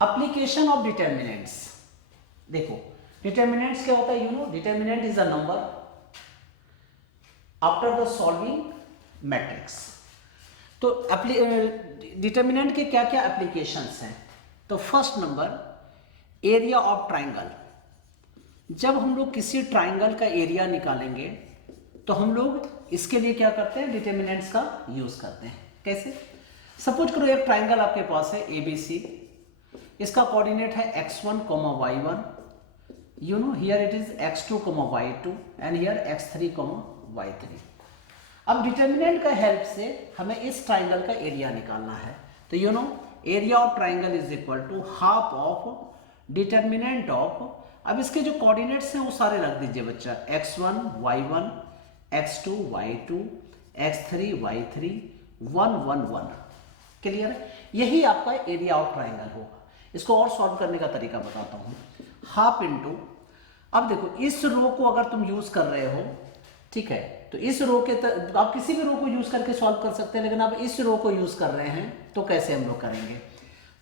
Application of determinants. देखो determinants क्या होता है, you know determinant is a number after the solving matrix. तो डिटर्मिनेंट के क्या क्या एप्लीकेशंस हैं। तो first number area of triangle. जब हम लोग किसी ट्राइंगल का एरिया निकालेंगे तो हम लोग इसके लिए क्या करते हैं, डिटर्मिनेंट्स का यूज करते हैं। कैसे, सपोज करो एक ट्राइंगल आपके पास है ABC, इसका कोऑर्डिनेट है x1, y1, you know here it is x2, y2 and here x3, y3। अब डिटर्मिनेंट का हेल्प से हमें इस ट्राइंगल का एरिया निकालना है। तो you know area of triangle is equal to half of determinant of, अब इसके जो कोऑर्डिनेट्स हैं वो सारे रख दीजिए बच्चा, x1, y1, x2, y2, x3, y3, 1, 1, 1। Clear है, यही आपका एरिया ऑफ ट्राइंगल होगा। इसको और सॉल्व करने का तरीका बताता हूँ। हाफ इंटू, अब देखो इस रो को अगर तुम यूज कर रहे हो, ठीक है, तो इस रो के आप किसी भी रो को यूज करके सॉल्व कर सकते हैं, लेकिन आप इस रो को यूज कर रहे हैं तो कैसे हम लोग करेंगे।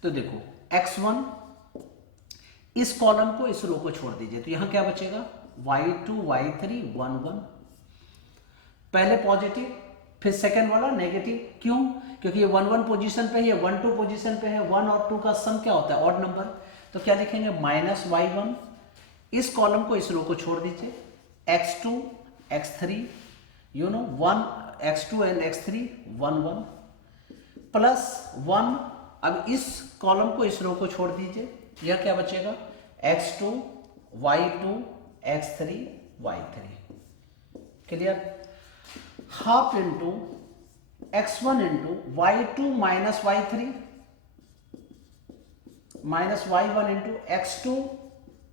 तो देखो x1, इस कॉलम को इस रो को छोड़ दीजिए, तो यहां क्या बचेगा, y2, y3, 1, 1। पहले पॉजिटिव, फिर सेकेंड वाला नेगेटिव। क्यों, क्योंकि ये 1, 1 पोजीशन पे है, ये 1, 2 पोजीशन पे है। 1 और 2 का सम क्या होता है, ऑड नंबर। तो क्या लिखेंगे, -y1, इस कॉलम को इस रो को छोड़ दीजिए, x2, x3, you know 1, x2 and x3, 1, 1 plus 1। अब इस कॉलम को इस रो को छोड़ दीजिए, यह क्या बचेगा, x2, y2, x3, y3। Clear, half into x1 into y2 minus y3 minus y1 into x2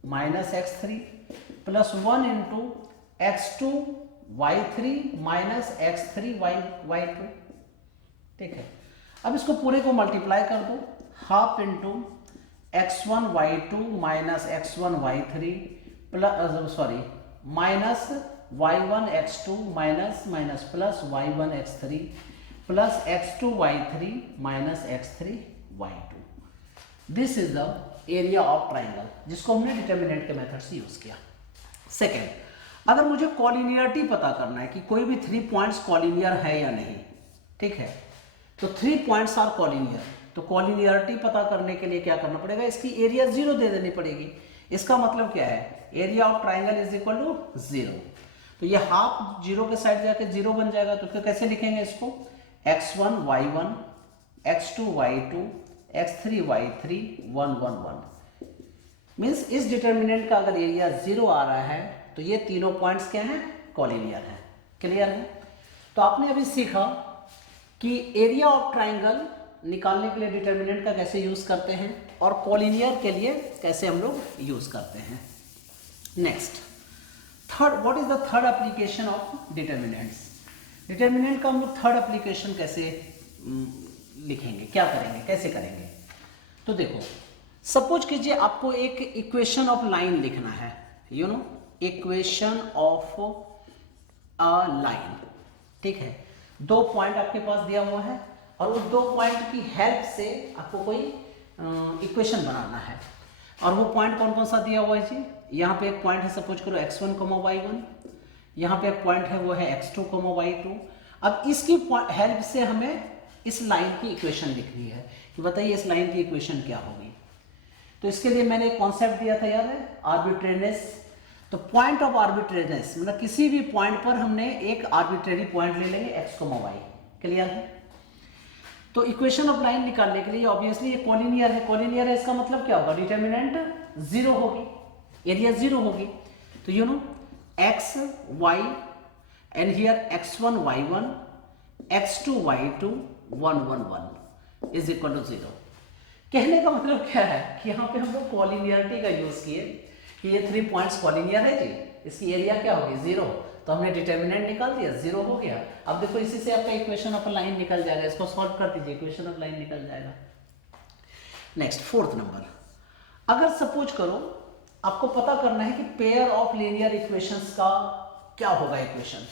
minus x3 plus 1 into x2 y3 minus x3 y2। ठीक है, अब इसको पूरे को मल्टीप्लाई कर दो, half into x1 y2 minus x1 y3 plus minus y1 x2 minus minus plus y1 x3 plus x2 y3 minus x3 y2। This is the area of triangle, जिसको हमने डिटर्मिनेंट के मेथड से use किया। Second, अगर मुझे collinearity पता करना है कि कोई भी 3 पॉइंट्स कॉलिनियर है या नहीं, ठीक है, तो 3 पॉइंट्स आर कॉलिनियर, तो कॉलिनियरिटी पता करने के लिए क्या करना पड़ेगा, इसकी एरिया 0 दे देनी पड़ेगी। इसका मतलब क्या है, area of triangle is equal to 0। तो ये हाफ 0 के साइड जाके 0 बन जाएगा। तो फिर कैसे लिखेंगे इसको, x1 y1, x2 y2, x3 y3, 1, 1, 1। Means इस डिटर्मिनेंट का अगर एरिया 0 आ रहा है तो ये तीनों पॉइंट्स क्या हैं, कॉलिनियर हैं। क्लियर है, तो आपने अभी सीखा कि एरिया ऑफ ट्राइंगल निकालने के लिए डिटर्मिनेंट का कैसे यूज करते हैं और कॉलिनियर के लिए कैसे हम लोग यूज करते हैं। Next, third, what is the third application of determinants. Determinant का हम लोग थर्ड एप्लीकेशन कैसे लिखेंगे, क्या करेंगे, कैसे करेंगे। तो देखो, सपोज कीजिए आपको एक इक्वेशन ऑफ लाइन लिखना है, you know equation of a line, ठीक है, 2 पॉइंट आपके पास दिया हुआ है और उस 2 पॉइंट की हेल्प से आपको कोई इक्वेशन बनाना है। और वो पॉइंट कौन कौन सा दिया हुआ है जी, यहाँ पे एक पॉइंट है, सपोज करो x1, y1, यहाँ पे एक पॉइंट है वो है x2, y2। अब इसकी हेल्प से हमें इस लाइन की इक्वेशन लिखनी है कि बताइए इस लाइन की इक्वेशन क्या होगी। तो इसके लिए मैंने एक कॉन्सेप्ट दिया था, याद है, आर्बिट्रेरीनेस। तो पॉइंट ऑफ आर्बिट्रेरीनेस मतलब किसी भी पॉइंट पर हमने एक आर्बिट्रेरी पॉइंट ले लेंगे x, y। क्लियर है, तो इक्वेशन ऑफ लाइन निकालने के लिए ऑब्वियसली ये कॉलिनियर है। कॉलिनियर है इसका मतलब क्या होगा, डिटर्मिनेंट 0 होगी, एरिया 0 होगी। तो you know x, y and here x1 y1, x2 y2, 1, 1, 1 is equal to 0। कहने का मतलब क्या है कि यहाँ पे हम लोग कॉलिनियरिटी का यूज किए कि ये 3 पॉइंट्स कॉलिनियर है जी, इसकी एरिया क्या होगी, 0। तो हमने डिटर्मिनेंट निकाल दिया, 0 हो गया। अब देखो इसी से आपका इक्वेशन ऑफ लाइन निकल जाएगा, इसको सॉल्व कर दीजिए, इक्वेशन ऑफ लाइन निकल जाएगा। नेक्स्ट, फोर्थ नंबर, अगर सपोज करो आपको पता करना है कि पेयर ऑफ लीनियर इक्वेशंस का क्या होगा इक्वेशन,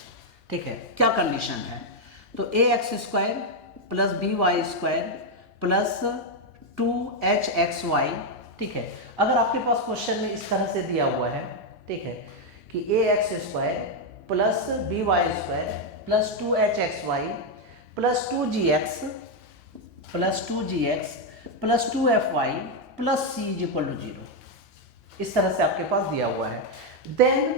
ठीक है, क्या कंडीशन है। तो ax² plus by² plus 2hxy, ठीक है। अगर आपके पास क्वेश्चन में इस तरह से दिया हुआ है, ठीक है, कि ax square plus by square plus 2hxy plus 2gx plus 2fy plus c is equal to 0, इस तरह से आपके पास दिया हुआ है। देन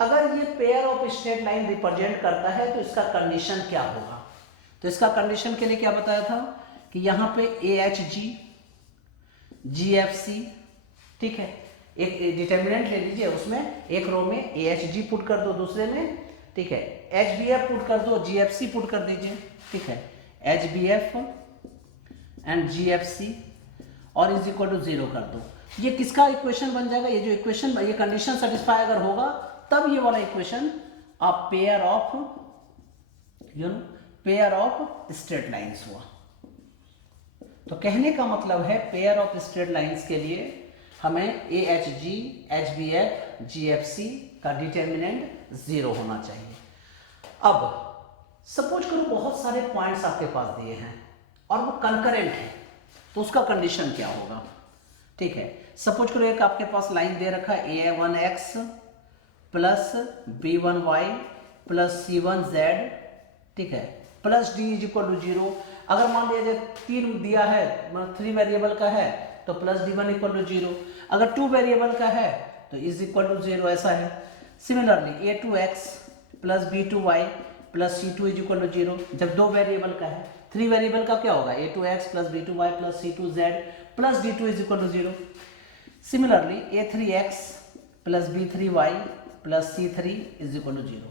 अगर ये pair of straight line represent करता है तो इसका कंडीशन क्या होगा? तो इसका कंडीशन के लिए क्या बताया था कि यहाँ पे AHG GFC, ठीक है, एक डिटर्मिनेंट ले लीजिए, उसमें एक रो में AHG पुट कर दो, दूसरे में, ठीक है, HBF पुट कर दो, GFC पुट कर दीजिए, ठीक है, HBF एंड GFC और इज इक्वल टू 0 कर दो। ये किसका इक्वेशन बन जाएगा? ये जो इक्वेशन, ये कंडीशन सेटिस्फाई अगर होगा तब ये वाला equation a pair of pair of straight lines हुआ। तो कहने का मतलब है पेयर ऑफ स्ट्रेट लाइंस के लिए हमें AHG HBF GFC का डिटर्मिनेंट 0 होना चाहिए। अब सपोज करो बहुत सारे पॉइंट्स आपके पास दिए हैं और वो कंकरेंट है, तो उसका कंडीशन क्या होगा? ठीक है, सपोज करो एक आपके पास लाइन दे रखा है A1x plus B1y plus C1z, ठीक है, plus D is equal to 0। अगर मान लिया जाए 3 दिया है, मतलब 3 वेरिएबल का है, तो प्लस D1 इक्वल टू 0। अगर 2 वेरिएबल का है तो इज इक्वल टू 0, ऐसा है। Similarly A2x plus B2y plus C2 is equal to 0 जब 2 वेरिएबल का है। 3 वेरिएबल का क्या होगा? A2x plus B2y plus C2z plus D2 is equal to 0। Similarly A3x plus B3y plus C3 is equal to 0।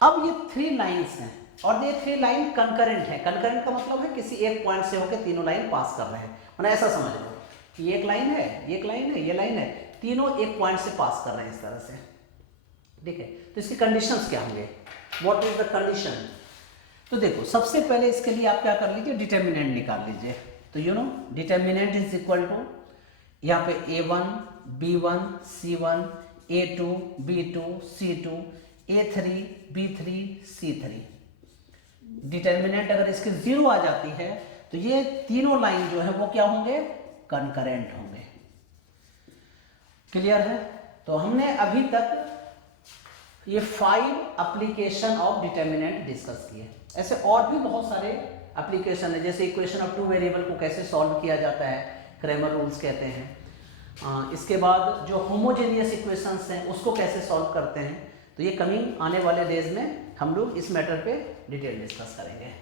अब ये 3 लाइन्स हैं और ये 3 लाइन कंकरेंट है। कंकरेंट का मतलब है किसी एक पॉइंट से होकर तीनों लाइन पास कर रहे हैं, मतलब ऐसा समझ लो कि एक लाइन है, एक लाइन है, ये लाइन है, तीनों एक पॉइंट से पास कर रहे हैं इस तरह से, ठीक है। तो इसकी कंडीशंस क्या होंगे? What is the condition? तो देखो, सबसे पहले इसके लिए आप क्या कर लीजिए, डिटर्मिनेंट निकाल लीजिए। तो डिटर्मिनेंट इज इक्वल टू यहाँ पे A1 B1 C1 A2 B2 C2 A3 B3 C3। Determinant अगर इसके 0 आ जाती है तो ये तीनों लाइन जो है वो क्या होंगे? कंकरेंट होंगे। क्लियर है? तो हमने अभी तक ये 5 एप्लीकेशन ऑफ डिटर्मिनेंट डिस्कस किए। ऐसे और भी बहुत सारे एप्लीकेशन है, जैसे इक्वेशन ऑफ 2 वेरिएबल को कैसे सॉल्व किया जाता है, क्रेमर रूल्स कहते हैं। इसके बाद जो होमोजेनियस इक्वेशंस हैं उसको कैसे सॉल्व करते हैं। तो ये कमिंग आने वाले डेज में हम लोग इस मैटर पे डिटेल डिस्कस करेंगे।